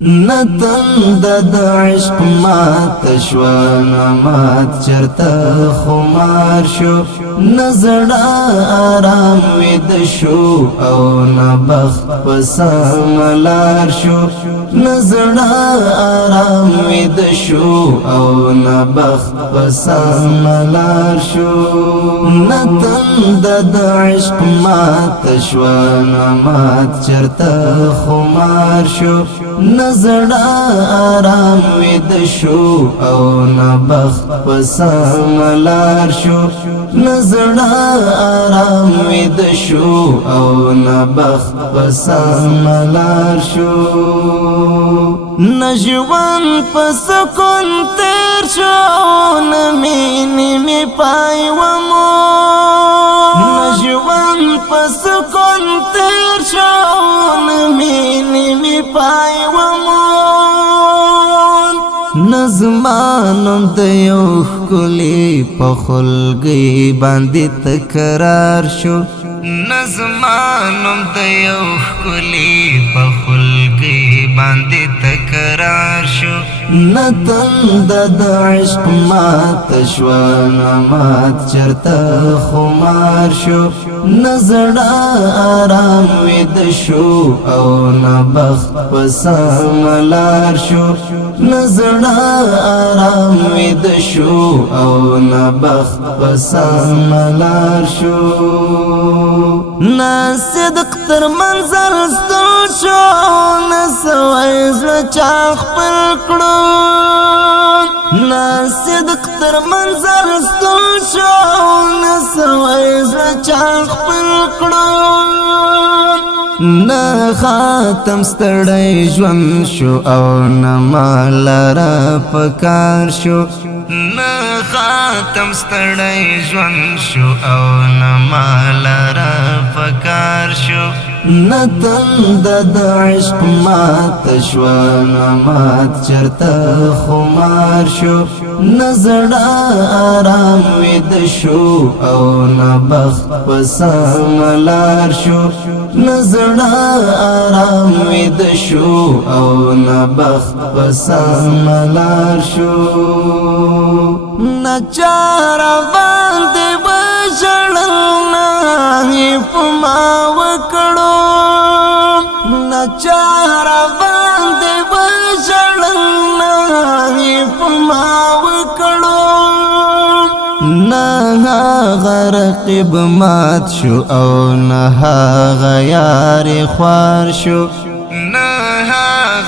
نتن د عشق مات شوانا مات چرتا خمار شو نزڑا آرام وید شو او نبخت پساملار شو نزڑا آرام وید شو او نبخت پساملار شو نتن د عشق مات شوانا مات چرتا خمار شو نزڑا آرام وید شو او نبخت پساملار شو نزڑا آرام وید شو او نبخت پساملار شو نجوان پسکن تیر شو نمینی می پای ومو نجوان پسکن تیر شو نمینی می پای نظمانم د یو ښکلي په خلګۍ باندې تکرار شو نظمانم د یو ښکلي په خلګۍ باندې تکرار شو نتن د عشق مات شوانا مات چرتا خمار شو نزڑا آرام وید شو او نبخت پساملار شو نزڑا آرام وید شو او نبخت پساملار شو نا صدق تر منظر ستر شو نسوی زړه چا خپل کړو نا صدق تر منظر ستر شو نسوی زړه چا خپل کړو نا خاتم ستړی ژوند شو او نه مال را پکار شو نا خاتم ستړی ژوند شو او نه مال را پکار شو نتن د عشق مات شوانا مات چرتا خمار شو نزڑا آرام وید شو او نبخت پساملار شو نزڑا آرام وید شو او نبخت پساملار شو نچارا باندې بشړل نه پما وکړو نچارا باندې بشړل نه پما وکړو نه غرقب مات شو او نه غیار خوار شو نه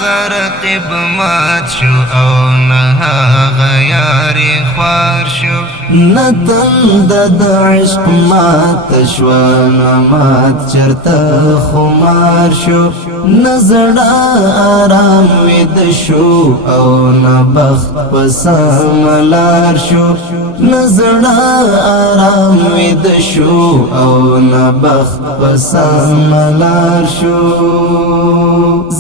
غرقب مات شو او نه غیار خوار شو نتن د عشق مات شوانا مات چرتا خمار شو نزڑا آرام وید شو او نبخت پساملار شو نزڑا آرام وید شو او نبخت پساملار شو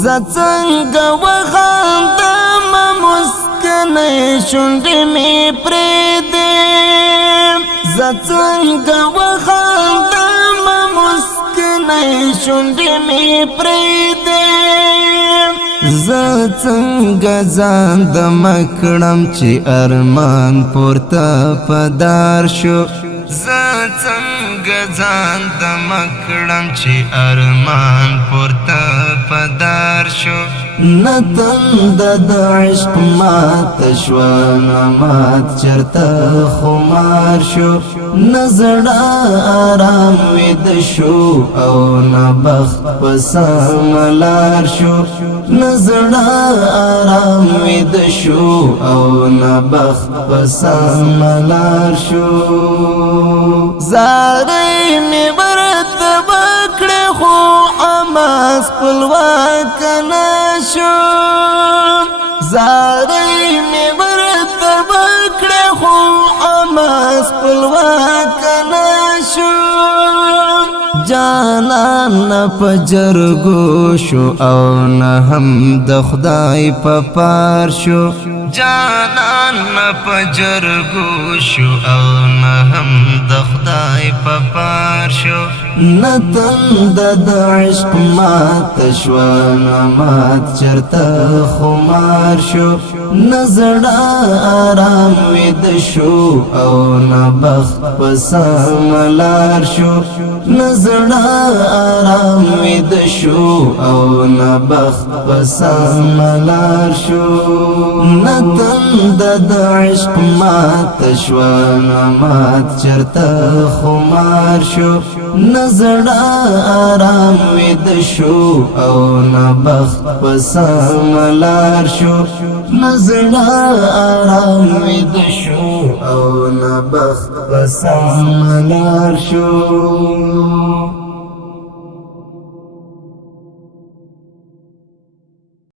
زڅنګ وخاندم مسکنه شونډې می پرېدې زڅنګ وخاندم مسکنه شونډې می پرېدې زڅنګ ځان د مکړم چې ارمان پورته پدار شو زڅنګ ځان د مکړم چې ارمان پورته پدار شو نتن د عشق مات شوانا مات چرتا خمار شو نزڑا آرام وید شو او نبخت پساملار شو نزڑا آرام وید شو او نبخت پساملار شو زاری می برت بکڑی خو حماس پلواک نشو زاری می برت بکڑی خو حماس پلواک نشو جانان نه په جرګو شو او نه هم د خدای په پار شو جانان نه په جرګو شو او نه هم د خدای په پار شو نه تنده د عشق مات شوه نه مات چرته خمار شو نه زړه آرام ویده شو او نه بخت په سمه لار شو نه زړه آرام ویده شو او نه بخت په سمه لار شو نه تنده د عشق مات شوه نه مات چرته خمار شو نه زړه آرام ویده شو او نه بخت په سمه لار شو نه زړه آرام ویده شو او نه بخت په سمه لار شو